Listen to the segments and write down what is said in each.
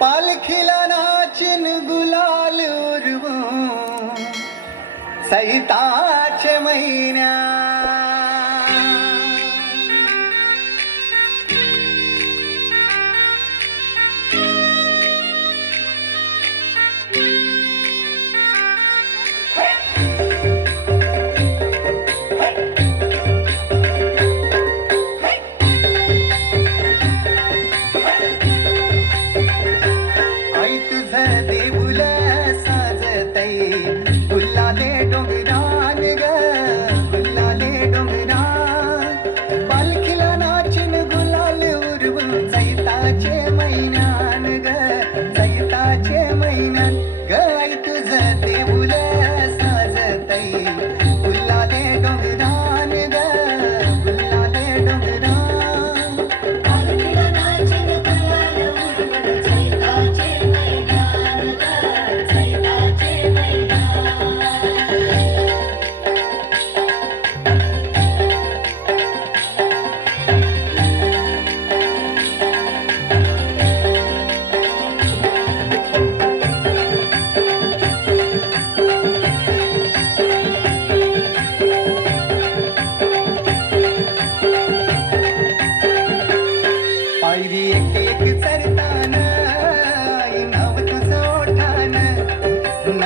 पालखीला नाचिन गुलाल उर्व सैताचे महिन्या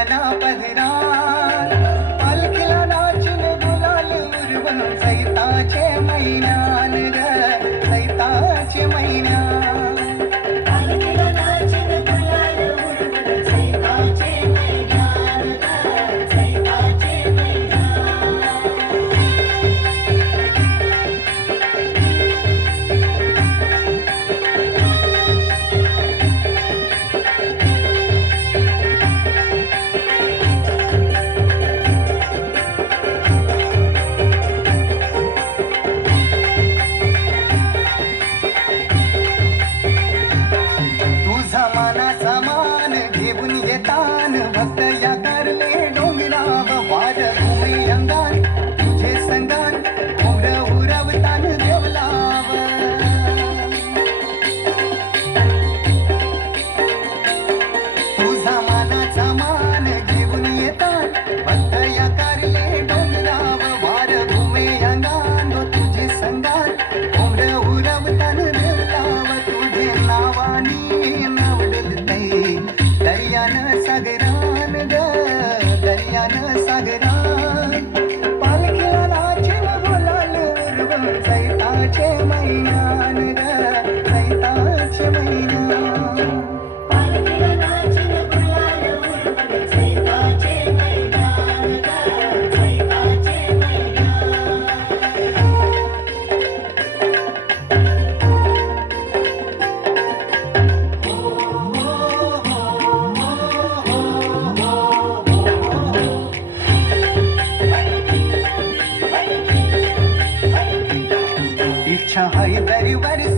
மனாபகரா ज्ञान सागरा अच्छा है वेरी वेरी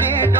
get